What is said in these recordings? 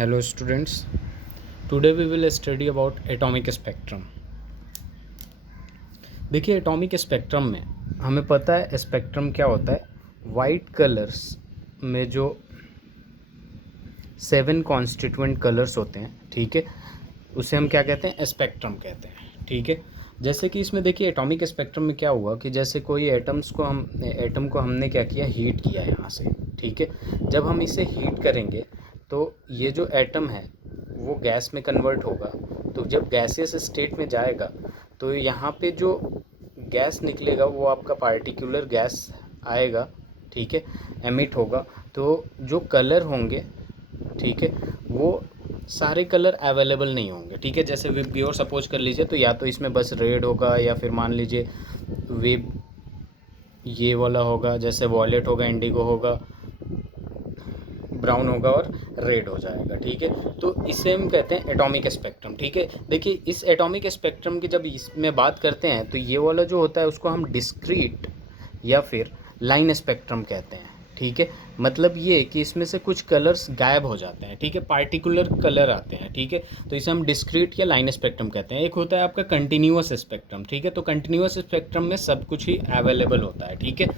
Hello students, today we will study about atomic spectrum. देखिए atomic spectrum में हमें पता है स्पेक्ट्रम क्या होता है। वाइट कलर्स में जो 7 कॉन्स्टिट्यूएंट कलर्स होते हैं, ठीक है, उसे हम क्या कहते हैं, स्पेक्ट्रम कहते हैं, ठीक है। जैसे कि इसमें देखिए एटॉमिक स्पेक्ट्रम में क्या हुआ कि जैसे कोई एटम को हमने क्या किया, हीट किया यहाँ से, ठीक है। जब हम इसे हीट करेंगे तो ये जो एटम है वो गैस में कन्वर्ट होगा। तो जब गैसियस स्टेट में जाएगा तो यहाँ पे जो गैस निकलेगा वो आपका पार्टिकुलर गैस आएगा, ठीक है, एमिट होगा। तो जो कलर होंगे, ठीक है, वो सारे कलर अवेलेबल नहीं होंगे, ठीक है। जैसे विबग्योर सपोज कर लीजिए तो या तो इसमें बस रेड होगा या फिर मान लीजिए विब ये वाला होगा, जैसे वॉयलेट होगा, इंडिगो होगा, ब्राउन होगा और रेड हो जाएगा, ठीक है। तो इसे हम कहते हैं एटॉमिक स्पेक्ट्रम, ठीक है। देखिए इस एटॉमिक स्पेक्ट्रम की जब इसमें बात करते हैं तो ये वाला जो होता है उसको हम डिस्क्रीट या फिर लाइन स्पेक्ट्रम कहते हैं, ठीक है। मतलब ये कि इसमें से कुछ कलर्स गायब हो जाते हैं, ठीक है, पार्टिकुलर कलर आते हैं, ठीक है। तो इसे हम डिस्क्रीट या लाइन स्पेक्ट्रम कहते हैं। एक होता है आपका कंटिन्यूअस स्पेक्ट्रम, ठीक है। तो कंटिन्यूअस स्पेक्ट्रम में सब कुछ ही अवेलेबल होता है, ठीक है।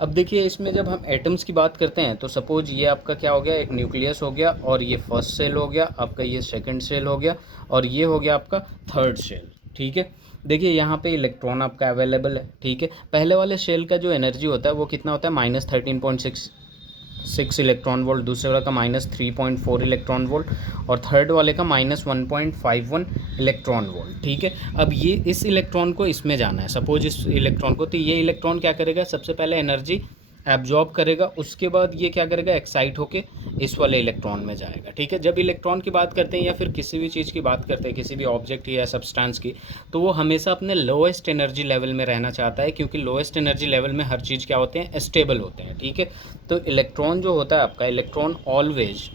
अब देखिए इसमें जब हम एटम्स की बात करते हैं तो सपोज ये आपका क्या हो गया, एक न्यूक्लियस हो गया और ये फर्स्ट सेल हो गया आपका, ये सेकंड सेल हो गया और ये हो गया आपका थर्ड सेल, ठीक है। देखिए यहाँ पे इलेक्ट्रॉन आपका अवेलेबल है, ठीक है। पहले वाले सेल का जो एनर्जी होता है वो कितना होता है, -13.6 इलेक्ट्रॉन वोल्ट, दूसरे वाले का -3.4 इलेक्ट्रॉन वोल्ट और थर्ड वाले का -1.51 इलेक्ट्रॉन वोल्ट, ठीक है। अब ये इस इलेक्ट्रॉन को इसमें जाना है, सपोज इस इलेक्ट्रॉन को, तो ये इलेक्ट्रॉन क्या करेगा, सबसे पहले एनर्जी एब्जॉर्ब करेगा, उसके बाद ये क्या करेगा, एक्साइट होके इस वाले इलेक्ट्रॉन में जाएगा, ठीक है। जब इलेक्ट्रॉन की बात करते हैं या फिर किसी भी चीज़ की बात करते हैं, किसी भी ऑब्जेक्ट या सब्सटेंस की, तो वो हमेशा अपने लोएस्ट एनर्जी लेवल में रहना चाहता है, क्योंकि लोएस्ट एनर्जी लेवल में हर चीज़ क्या होते हैं, स्टेबल होते हैं, ठीक है। तो इलेक्ट्रॉन जो होता है आपका, electron always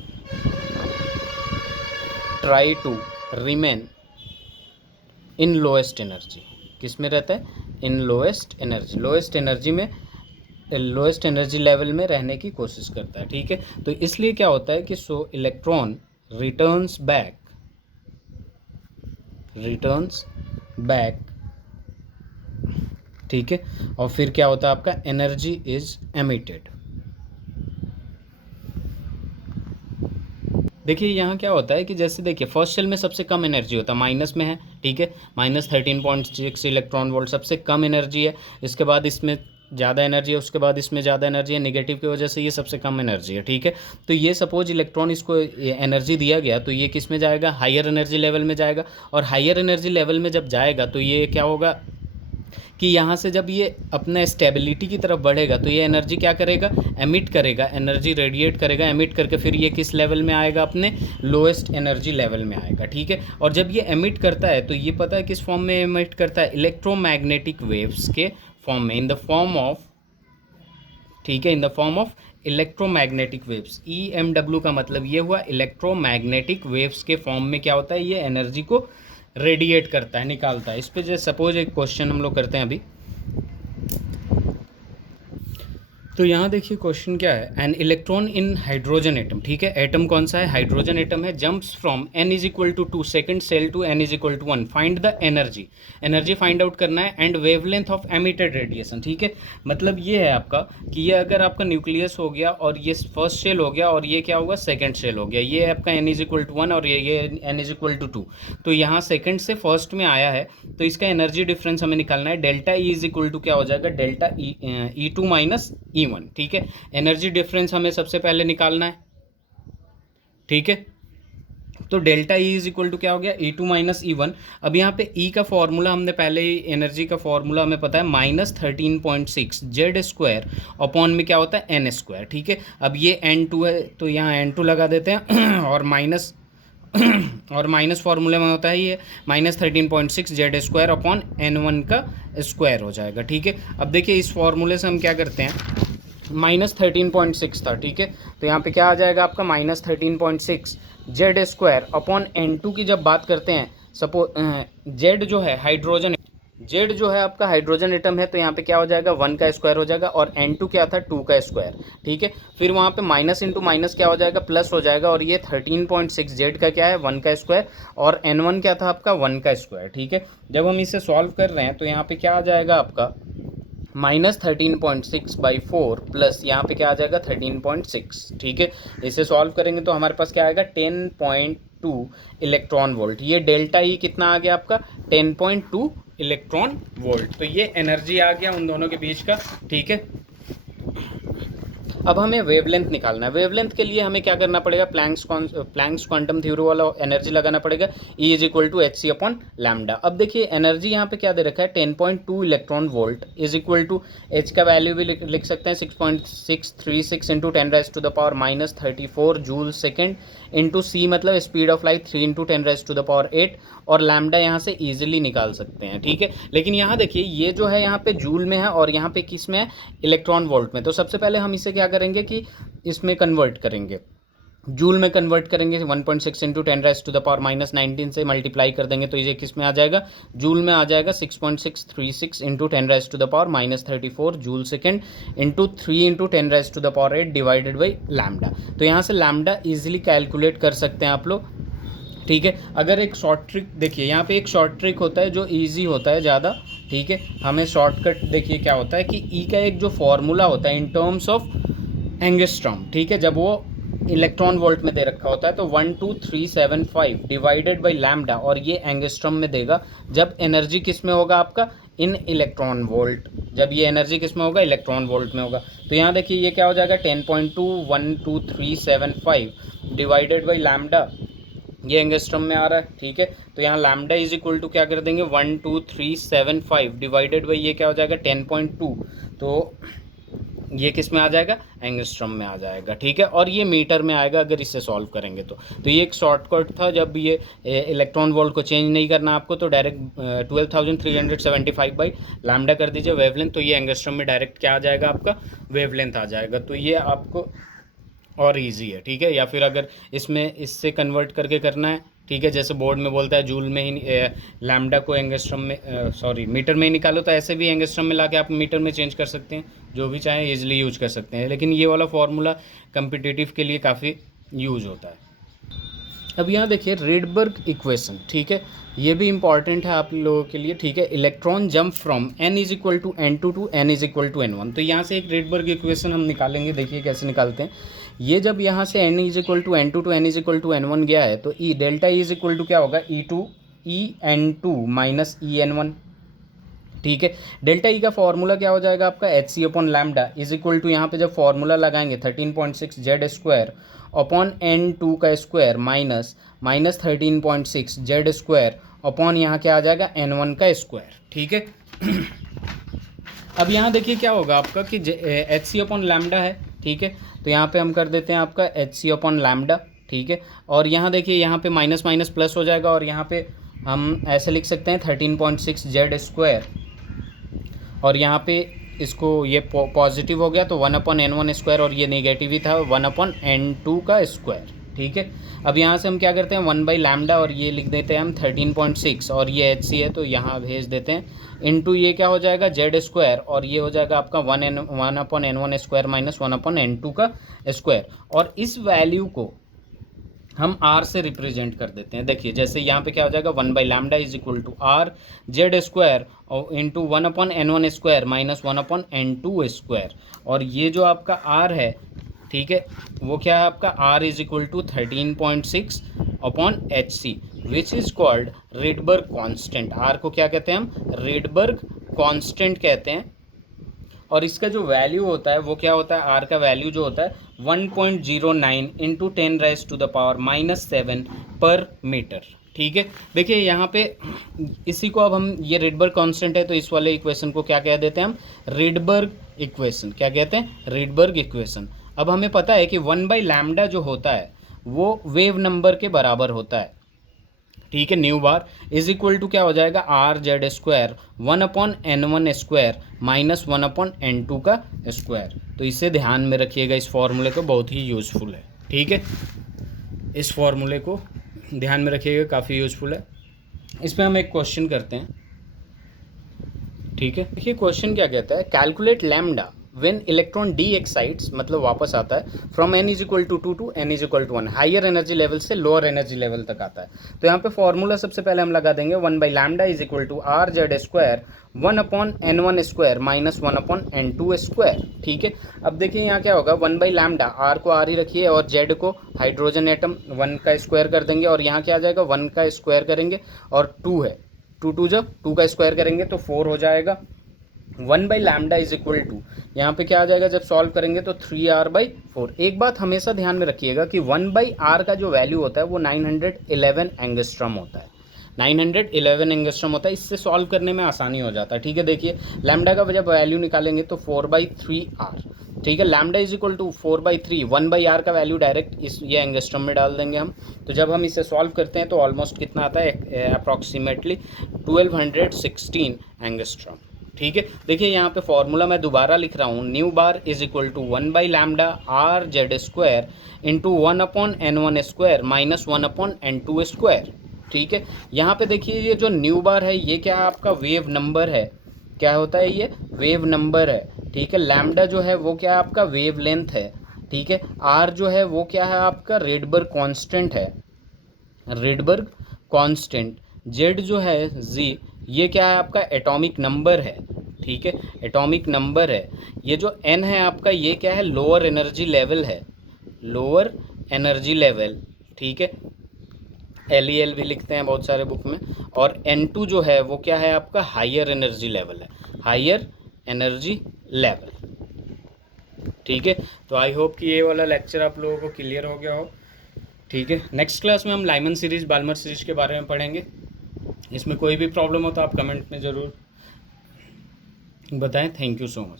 try to remain in lowest energy. किस में रहता है, in lowest energy, lowest energy में, लोएस्ट एनर्जी लेवल में रहने की कोशिश करता है, ठीक है। तो इसलिए क्या होता है कि इलेक्ट्रॉन रिटर्न्स बैक, ठीक है। और फिर क्या होता है आपका, एनर्जी इज एमिटेड। देखिए यहाँ क्या होता है कि जैसे देखिए फर्स्ट सेल में सबसे कम एनर्जी होता है, माइनस में है, ठीक है, -13.6 इलेक्ट्रॉन वोल्ट सबसे कम एनर्जी है। इसके बाद इसमें ज़्यादा एनर्जी है, उसके बाद इसमें ज़्यादा एनर्जी है, नेगेटिव की वजह से ये सबसे कम एनर्जी है, ठीक है। तो ये सपोज इलेक्ट्रॉन, इसको एनर्जी दिया गया तो ये किस में जाएगा, हायर एनर्जी लेवल में जाएगा। और हायर एनर्जी लेवल में जब जाएगा तो ये क्या होगा कि यहाँ से जब ये अपना स्टेबिलिटी की तरफ बढ़ेगा तो ये एनर्जी क्या करेगा, एमिट करेगा, एनर्जी रेडिएट करेगा, एमिट करके फिर ये किस लेवल में आएगा, अपने लोएस्ट एनर्जी लेवल में आएगा, ठीक है। और जब ये एमिट करता है तो ये पता है किस फॉर्म में एमिट करता है, इलेक्ट्रोमैग्नेटिक वेव्स के फॉर्म में, इन द फॉर्म ऑफ, ठीक है, in the form of electromagnetic waves. EMW का मतलब ये हुआ इलेक्ट्रोमैग्नेटिक वेव्स के फॉर्म में क्या होता है, ये एनर्जी को रेडिएट करता है, निकालता है। इस पे जैसे सपोज एक क्वेश्चन हम लोग करते हैं अभी, तो यहाँ देखिए क्वेश्चन क्या है, an electron in hydrogen atom, ठीक है, एटम कौन सा है, हाइड्रोजन एटम है, jumps from n = 2 second shell to n = 1, find the energy, energy find out करना है, and wavelength of emitted radiation, ठीक है। मतलब ये है आपका कि ये अगर आपका न्यूक्लियस हो गया और ये फर्स्ट सेल हो गया और ये क्या होगा, सेकंड सेल हो गया, ये आपका n = 1 और ये n = 2, तो यहाँ सेकंड से फर्स्ट में आया है तो इसका एनर्जी डिफरेंस हमें निकालना है, डेल्टा E = क्या हो जाएगा, डेल्टा E2 - E1, ठीक है। एनर्जी डिफरेंस हमें सबसे पहले निकालना है, ठीक है। तो डेल्टा E = क्या हो गया, E2 - E1। अब यहाँ पे E का फॉर्मूला हमने पहले ही, एनर्जी का फॉर्मूला हमें पता है, -13.6 Z² अपॉन में क्या होता है, n², ठीक है। अब ये n2 है तो यहाँ n2 लगा देते हैं और माइनस फार्मूले में होता है ये -13.6 Z² अपॉन n1 का स्क्वायर हो जाएगा, ठीक है। अब देखिए इस फार्मूले से हम क्या करते हैं, -13.6 था, ठीक है, तो यहाँ पे क्या आ जाएगा आपका, -13.6 Z² अपॉन n2 की जब बात करते हैं, सपोज Z जो है हाइड्रोजन, जेड जो है आपका हाइड्रोजन एटम है, तो यहाँ पे क्या हो जाएगा 1 का स्क्वायर हो जाएगा, और N2 क्या था 2 का स्क्वायर, ठीक है। फिर वहाँ पे माइनस इंटू माइनस क्या हो जाएगा प्लस हो जाएगा, और ये 13.6 जेड का क्या है 1 का स्क्वायर, और N1 क्या था आपका 1 का स्क्वायर, ठीक है। जब हम इसे सॉल्व कर रहे हैं तो यहाँ पे क्या आ जाएगा आपका -13.6/4 प्लस यहाँ पे क्या आ जाएगा 13.6, ठीक है। इसे सॉल्व करेंगे तो हमारे पास क्या आएगा 10.2 इलेक्ट्रॉन वोल्ट। ये डेल्टा ई कितना आ गया आपका 10.2 इलेक्ट्रॉन वोल्ट। तो ये एनर्जी आ गया उन दोनों के बीच का, ठीक है। अब हमें वेवलेंथ निकालना है। वेवलेंथ के लिए हमें क्या करना पड़ेगा, प्लैंक्स क्वांटम थ्योरी वाला एनर्जी लगाना पड़ेगा, E is equal to hc/λ। अब देखिए एनर्जी यहाँ पे क्या दे रखा है 10.2 electron volt is equal to H का वैल्यू भी लिख सकते हैं 6.636 into 10⁻⁻34 joule second into C मतलब स्पीड ऑफ लाइट 3 इंटू 10⁻8, और लैम्डा यहाँ से ईजिली निकाल सकते हैं, ठीक है। लेकिन यहाँ देखिए ये जो है यहाँ पे जूल में है और यहाँ पे किस में है इलेक्ट्रॉन वोल्ट में। तो सबसे पहले हम इसे क्या करेंगे कि इसमें कन्वर्ट करेंगे, जूल में कन्वर्ट करेंगे 1.6 इंटू 10⁻⁻19 से मल्टीप्लाई कर देंगे तो ये किस में आ जाएगा जूल में आ जाएगा 6.636 into 10⁻34 joule second into 3 into 10⁻8 divided by lambda. तो यहाँ से लैम्डा ईजिली कैलकुलेट कर सकते हैं आप लोग, ठीक है। अगर एक शॉर्ट ट्रिक देखिए, यहाँ पे एक शॉर्ट ट्रिक होता है जो इजी होता है ज़्यादा, ठीक है। हमें शॉर्टकट देखिए क्या होता है कि ई का एक जो फॉर्मूला होता है इन टर्म्स ऑफ एंगस्ट्रॉम, ठीक है, जब वो इलेक्ट्रॉन वोल्ट में दे रखा होता है तो 12375 डिवाइडेड बाई लैम्डा, और ये एंगस्ट्रॉम में देगा जब एनर्जी किस में होगा आपका इन इलेक्ट्रॉन वोल्ट, जब ये एनर्जी किस में होगा इलेक्ट्रॉन वोल्ट में होगा। तो यहाँ देखिए ये क्या हो जाएगा 10.2 12375 डिवाइडेड बाई लैम्डा, ये एंगस्ट्रम में आ रहा है, ठीक है। तो यहाँ लैम्डा इज इक्वल टू क्या कर देंगे 12375 डिवाइडेड बाई ये क्या हो जाएगा 10.2, तो ये किस में आ जाएगा एंगस्ट्रम में आ जाएगा, ठीक है। और ये मीटर में आएगा अगर इससे सॉल्व करेंगे तो ये एक शॉर्टकट था। जब ये इलेक्ट्रॉन वोल्ट को चेंज नहीं करना आपको तो डायरेक्ट 12,375 बाई लैम्डा कर दीजिए वेवलेंथ, तो ये एंगस्ट्रम में डायरेक्ट क्या आ जाएगा आपका वेवलेंथ आ जाएगा। तो ये आपको और इजी है, ठीक है। या फिर अगर इसमें इससे कन्वर्ट करके करना है, ठीक है, जैसे बोर्ड में बोलता है जूल में ही लैम्डा को एंगस्ट्रम में मीटर में ही निकालो, तो ऐसे भी एंगस्ट्रम में लाके आप मीटर में चेंज कर सकते हैं, जो भी चाहें इजीली यूज कर सकते हैं। लेकिन ये वाला फॉर्मूला कम्पिटिटिव के लिए काफ़ी यूज होता है। अब यहाँ देखिए रेडबर्ग इक्वेशन, ठीक है, ये भी इंपॉर्टेंट है आप लोगों के लिए, ठीक है। Electron jump from n is equal to N2 to n is equal to N1। तो यहाँ से एक रेडबर्ग इक्वेशन हम निकालेंगे, देखिए कैसे निकालते हैं। ये जब यहाँ से n is equal to N2 to n is equal to N1 गया है तो E delta E is equal to क्या होगा EN2 माइनस EN1, ठीक है। डेल्टा ई का फॉर्मूला क्या हो जाएगा आपका hc/λ इज इक्वल टू यहाँ पे जब फॉर्मूला लगाएंगे 13.6 जेड स्क्वायर अपॉन N2 का square minus 13.6 Z square upon यहाँ क्या आ जाएगा N1 का स्क्वायर, ठीक है। अब यहाँ देखिए क्या होगा आपका कि hc/λ है, ठीक है। तो यहाँ पे हम कर देते हैं आपका hc/λ, ठीक है। और यहाँ देखिए यहाँ पे माइनस माइनस प्लस हो जाएगा, और यहाँ पे हम ऐसे लिख सकते हैं 13.6 जेड स्क्वायर, और यहाँ पे इसको ये पॉजिटिव हो गया तो 1/n1 स्क्वायर, और ये नेगेटिव ही था 1/n2 का स्क्वायर, ठीक है। अब यहाँ से हम क्या करते हैं 1/λ, और ये लिख देते हैं हम 13.6, और ये hc है तो यहाँ भेज देते हैं इनटू ये क्या हो जाएगा जेड स्क्वायर, और ये हो जाएगा आपका 1/n1 स्क्वायर माइनस 1/n2 का स्क्वायर। और इस वैल्यू को हम r से रिप्रेजेंट कर देते हैं। देखिए जैसे यहाँ पे क्या हो जाएगा 1/λ is equal to R Z square और into 1/n1 square minus 1/n2 square, और ये जो आपका r है, ठीक है, वो क्या है आपका r is equal to 13.6 upon hc which is called Rydberg constant. r को क्या कहते हैं हम रेडबर्ग कांस्टेंट कहते हैं, और इसका जो वैल्यू होता है वो क्या होता है r का वैल्यू जो होता है 1.09 इंटू 10⁻⁻7 पर मीटर, ठीक है। देखिए यहाँ पे इसी को अब हम ये रेडबर्ग कांस्टेंट है तो इस वाले इक्वेशन को क्या कह देते हैं हम रेडबर्ग इक्वेशन, क्या कहते हैं रेडबर्ग इक्वेशन। अब हमें पता है कि 1/λ जो होता है वो वेव नंबर के बराबर होता है, ठीक है। Nu bar is equal to क्या हो जाएगा R Z square 1/n1 square minus 1/n2 का स्क्वायर। तो इसे ध्यान में रखिएगा, इस फॉर्मूले को बहुत ही यूज़फुल है, ठीक है। इस फॉर्मूले को ध्यान में रखिएगा, काफ़ी यूज़फुल है। इसमें हम एक क्वेश्चन करते हैं। ठीक है, देखिए क्वेश्चन क्या कहता है, calculate lambda when electron de excites, मतलब वापस आता है from n is equal to 2 to n is equal to 1, higher energy level से लोअर एनर्जी लेवल तक आता है। तो यहाँ पे फॉर्मूला सबसे पहले हम लगा देंगे 1 by lambda is equal to R Z square 1 upon n1 square minus 1 upon n2 square. ठीक है, अब देखिए यहाँ क्या होगा, 1 बाई लैम्डा, आर को आर ही रखिए और जेड को हाइड्रोजन एटम 1 का स्क्वायर कर देंगे, और यहाँ क्या आ जाएगा 1 का स्क्वायर करेंगे और 2 है, 2 जब 2 का स्क्वायर करेंगे तो 4 हो जाएगा। 1 by lambda is equal to, यहाँ पे क्या आ जाएगा जब सॉल्व करेंगे तो 3r/4। एक बात हमेशा ध्यान में रखिएगा कि 1 बाई आर का जो वैल्यू होता है वो 911 एंगस्ट्रम होता है, 911 एंगस्ट्रम होता है। इससे सॉल्व करने में आसानी हो जाता है। ठीक है, देखिए लैम्डा का जब वैल्यू निकालेंगे तो 4/3r। ठीक है, lambda is equal to 4/3, 1 by R का वैल्यू डायरेक्ट इस ये एंगस्ट्रम में डाल देंगे हम। तो जब हम इसे सॉल्व करते हैं तो ऑलमोस्ट कितना आता है, अप्रॉक्सीमेटली 1216 एंगस्ट्रम। ठीक है, देखिए यहाँ पे फॉर्मूला मैं दोबारा लिख रहा हूँ, nu bar is equal to 1 by lambda R Z square into 1 upon n1 square minus 1 upon n2 square. ठीक है, यहाँ पे देखिए ये जो न्यू बार है ये क्या है, आपका वेव नंबर है। क्या होता है, ये वेव नंबर है। ठीक है, लैम्डा जो है वो क्या है, आपका वेव लेंथ है। ठीक है, आर जो है वो क्या है, आपका रेडबर्ग कांस्टेंट है, रेडबर्ग कांस्टेंट। जेड जो है जी, ये क्या है, आपका एटॉमिक नंबर है। ठीक है, एटॉमिक नंबर है। ये जो एन है आपका, ये क्या है, लोअर एनर्जी लेवल है, लोअर एनर्जी लेवल। ठीक है, LEL भी लिखते हैं बहुत सारे बुक में। और N2 जो है वो क्या है, आपका हाइयर एनर्जी लेवल है, हाइयर एनर्जी लेवल। ठीक है, तो आई होप कि ये वाला लेक्चर आप लोगों को क्लियर हो गया हो। ठीक है, नेक्स्ट क्लास में हम लाइमन सीरीज, बाल्मर सीरीज के बारे में पढ़ेंगे। इसमें कोई भी प्रॉब्लम हो तो आप कमेंट में ज़रूर बताएं। Thank you so much.